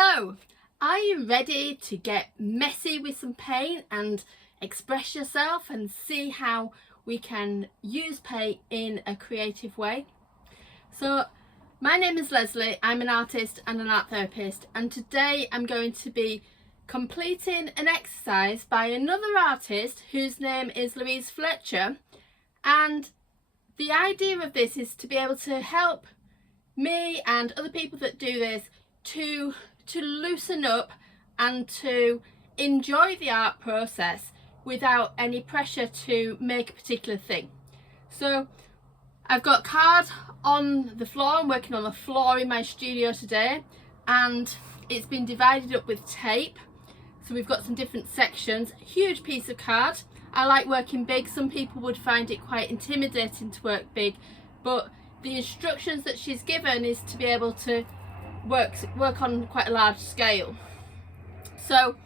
Hello! Are you ready to get messy with some paint and express yourself and see how we can use paint in a creative way? So my name is Leslie, I'm an artist and an art therapist, and today I'm going to be completing an exercise by another artist whose name is Louise Fletcher, and the idea of this is to be able to help me and other people that do this to loosen up and to enjoy the art process without any pressure to make a particular thing. So I've got card on the floor. I'm working on the floor in my studio today, and it's been divided up with tape. So we've got some different sections. Huge piece of card. I like working big. Some people would find it quite intimidating to work big, but the instructions that she's given is to be able to work on quite a large scale. So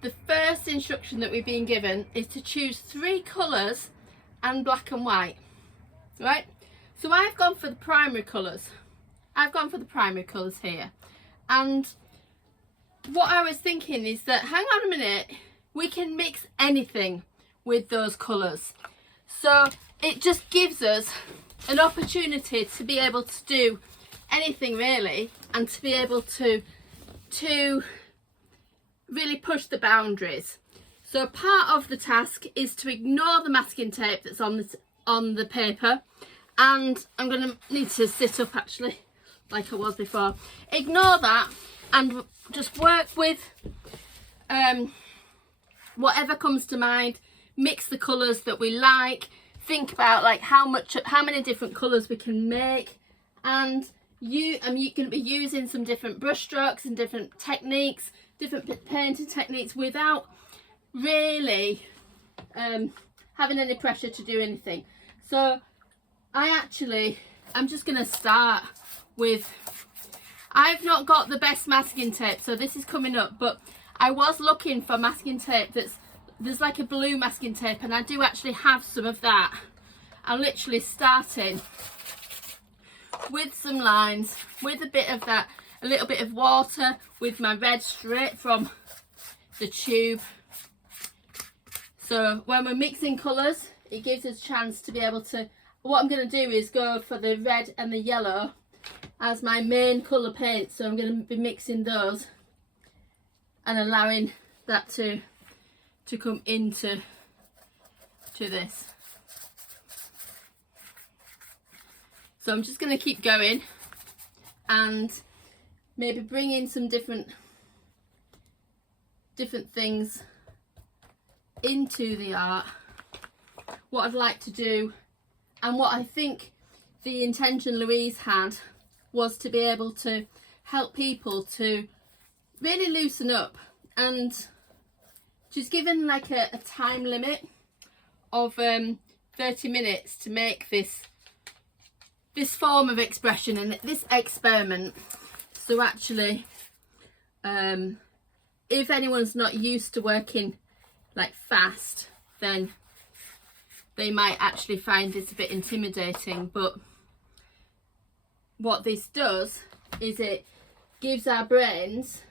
the first instruction that we've been given is to choose 3 colours and black and white, right? So I've gone for the primary colours. Here, and what I was thinking is that, hang on a minute, we can mix anything with those colours. So it just gives us an opportunity to be able to do anything really, and to be able to really push the boundaries. So part of the task is to ignore the masking tape that's on the paper, and I'm going to need to sit up actually like I was before. Ignore that and just work with whatever comes to mind. Mix the colours that we like. Think about like how many different colours we can make, and you going to be using some different brush strokes and different techniques, different painting techniques, without really having any pressure to do anything. So I'm just going to start with, I've not got the best masking tape, so this is coming up, but I was looking for masking tape there's like a blue masking tape, and I do actually have some of that. I'm literally starting with some lines, with a bit of that, a little bit of water, with my red straight from the tube. So when we're mixing colours, it gives us a chance to be able to, what I'm going to do is go for the red and the yellow as my main colour paint. So I'm going to be mixing those and allowing that to come into this. So I'm just going to keep going and maybe bring in some different things into the art. What I'd like to do, and what I think the intention Louise had, was to be able to help people to really loosen up, and she's given like a time limit of 30 minutes to make this form of expression and this experiment. So actually, if anyone's not used to working like fast, then they might actually find this a bit intimidating. But what this does is it gives our brains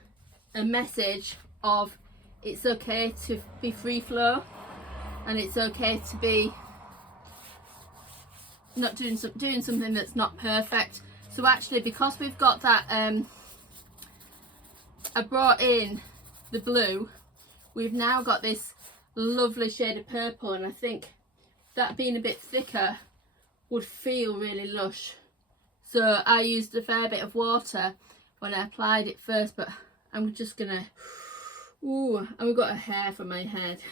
a message of it's okay to be free flow, and it's okay to be not doing something that's not perfect. So actually, because we've got that, I brought in the blue, we've now got this lovely shade of purple, and I think that being a bit thicker would feel really lush. So I used a fair bit of water when I applied it first, but I'm just gonna, and we've got a hair from my head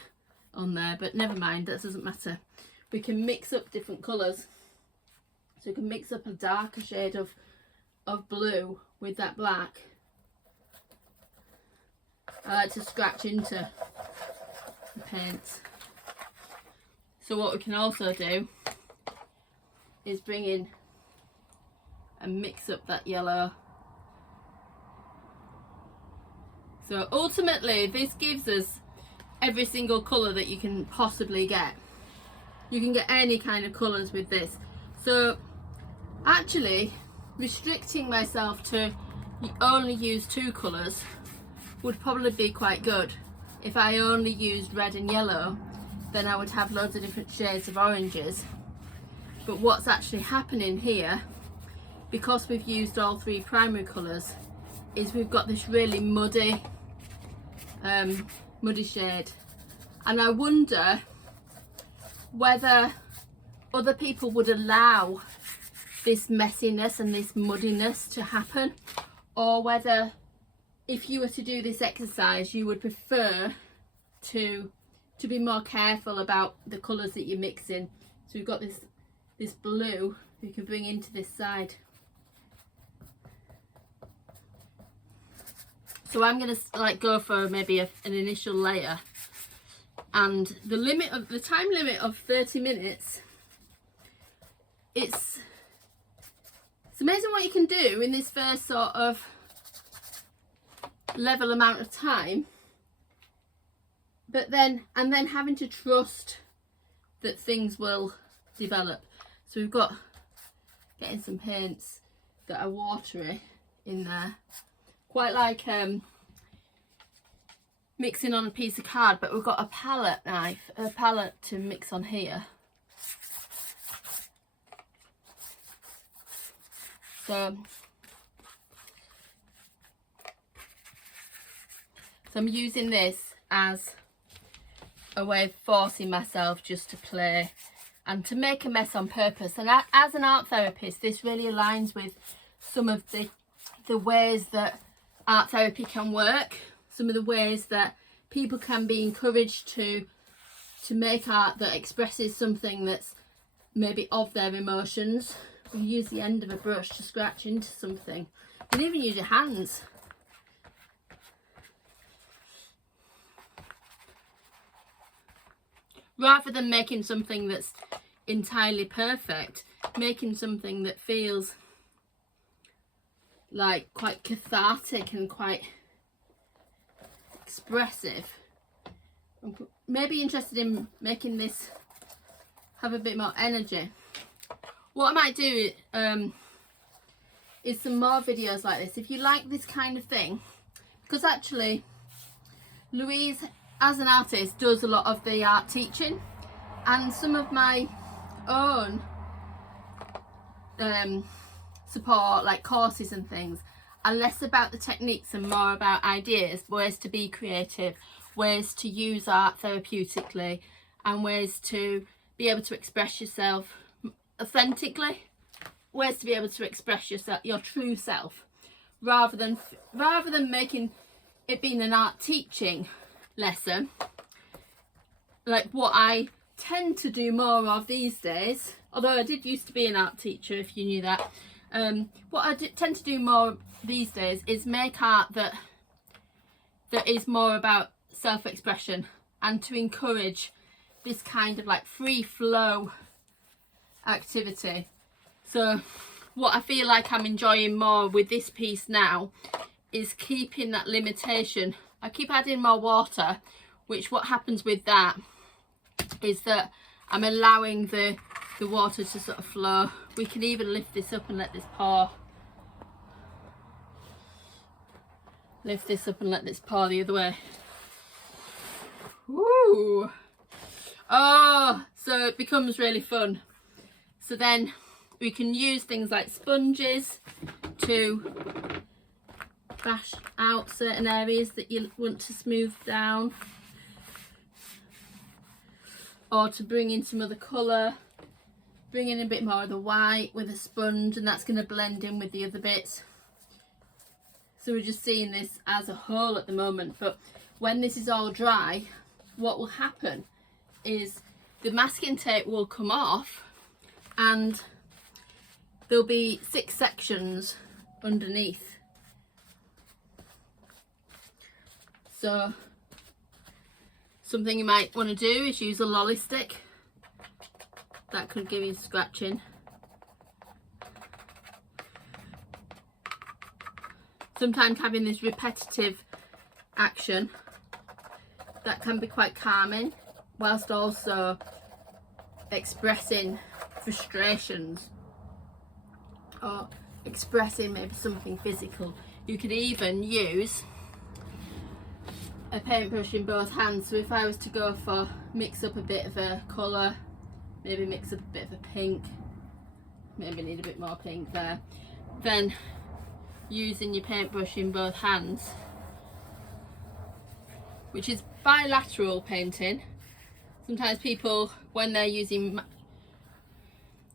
on there, but never mind, that doesn't matter. We can mix up different colours. So we can mix up a darker shade of blue with that black. I like to scratch into the paint. So what we can also do is bring in and mix up that yellow. So ultimately this gives us every single colour that you can possibly get. You can get any kind of colours with this. So actually restricting myself to only use 2 colours would probably be quite good. If I only used red and yellow, then I would have loads of different shades of oranges. But what's actually happening here, because we've used all 3 primary colours, is we've got this really muddy shade. And I wonder whether other people would allow this messiness and this muddiness to happen, or whether if you were to do this exercise you would prefer to be more careful about the colours that you're mixing. So we've got this blue we can bring into this side. So I'm going to like go for maybe an initial layer, and the time limit of 30 minutes. It's amazing what you can do in this first sort of level amount of time, but then having to trust that things will develop. So we've got getting some paints that are watery in there, quite like mixing on a piece of card, but we've got a palette to mix on here. So I'm using this as a way of forcing myself just to play and to make a mess on purpose. And as an art therapist, this really aligns with some of the ways that art therapy can work, some of the ways that people can be encouraged to make art that expresses something that's maybe of their emotions. You use the end of a brush to scratch into something. You can even use your hands. Rather than making something that's entirely perfect, making something that feels like quite cathartic and quite expressive. I'm maybe interested in making this have a bit more energy. What I might do is some more videos like this if you like this kind of thing, because actually Louise, as an artist, does a lot of the art teaching, and some of my own support, like courses and things, are less about the techniques and more about ideas, ways to be creative, ways to use art therapeutically, and ways to be able to express yourself authentically, ways to be able to express yourself, your true self, rather than making it being an art teaching lesson, like what I tend to do more of these days. Although I did used to be an art teacher, if you knew that. What I tend to do more these days is make art that is more about self-expression, and to encourage this kind of like free flow activity. So what I feel like I'm enjoying more with this piece now is keeping that limitation. I keep adding more water, which what happens with that is that I'm allowing the water to sort of flow. We can even lift this up and let this pour. Lift this up and let this pour the other way. Woo! Oh, so it becomes really fun. So then we can use things like sponges to bash out certain areas that you want to smooth down, or to bring in some other colour, bring in a bit more of the white with a sponge, and that's going to blend in with the other bits. So we're just seeing this as a whole at the moment, but when this is all dry, what will happen is the masking tape will come off and there'll be 6 sections underneath. So something you might want to do is use a lolly stick. That could give you scratching. Sometimes having this repetitive action, that can be quite calming, whilst also expressing frustrations or expressing maybe something physical. You could even use a paintbrush in both hands. So if I was to go for mix up a bit of a colour, maybe mix up a bit of a pink, maybe need a bit more pink there, then using your paintbrush in both hands, which is bilateral painting. Sometimes people, when they're using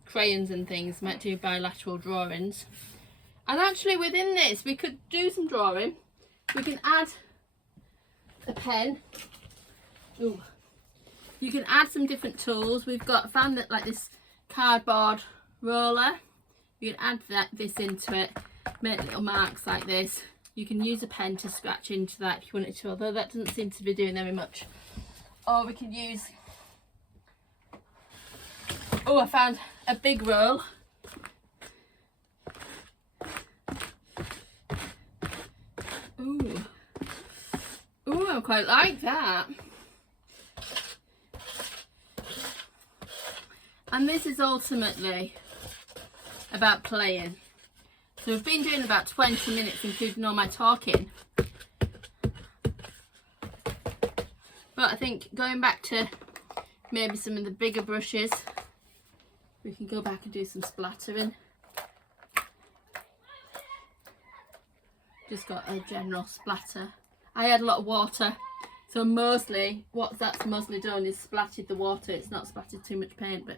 crayons and things, might do bilateral drawings. And actually within this we could do some drawing. We can add a pen. Ooh. You can add some different tools. We've got found that like this cardboard roller. You can add this into it, make little marks like this. You can use a pen to scratch into that if you wanted to, although that doesn't seem to be doing very much. Or we can use, oh, I found a big roll. Ooh. Ooh, I quite like that. And this is ultimately about playing. So we've been doing about 20 minutes, including all my talking. But I think going back to maybe some of the bigger brushes, we can go back and do some splattering. Just got a general splatter. I had a lot of water, so mostly what that's mostly done is splattered the water. It's not splattered too much paint, but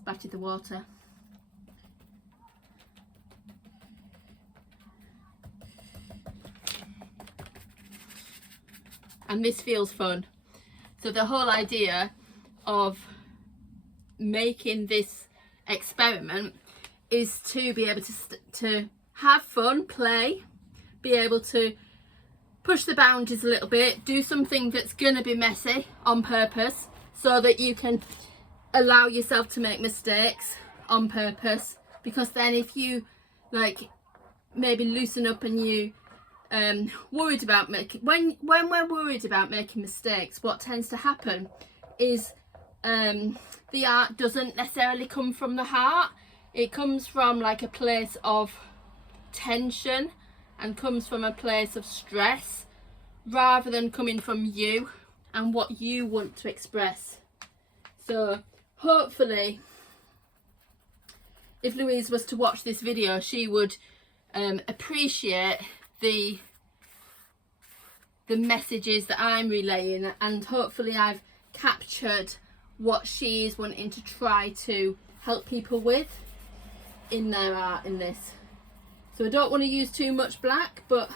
splattered the water. And this feels fun. So the whole idea of making this experiment is to be able to have fun, play, be able to push the boundaries a little bit, do something that's going to be messy on purpose so that you can allow yourself to make mistakes on purpose. Because then if you like maybe loosen up and you worried about making, when we're worried about making mistakes, what tends to happen is the art doesn't necessarily come from the heart. It comes from like a place of tension and comes from a place of stress rather than coming from you and what you want to express. So hopefully if Louise was to watch this video, she would appreciate the messages that I'm relaying, and hopefully I've captured what she is wanting to try to help people with in their art in this. So I don't want to use too much black, but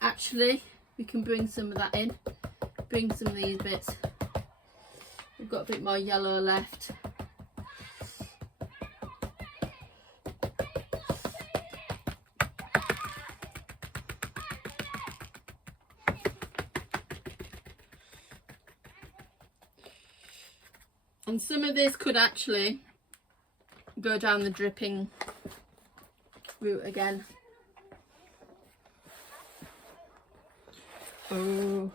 actually we can bring some of that in, bring some of these bits. We've got a bit more yellow left. And some of this could actually go down the dripping route again. Oh.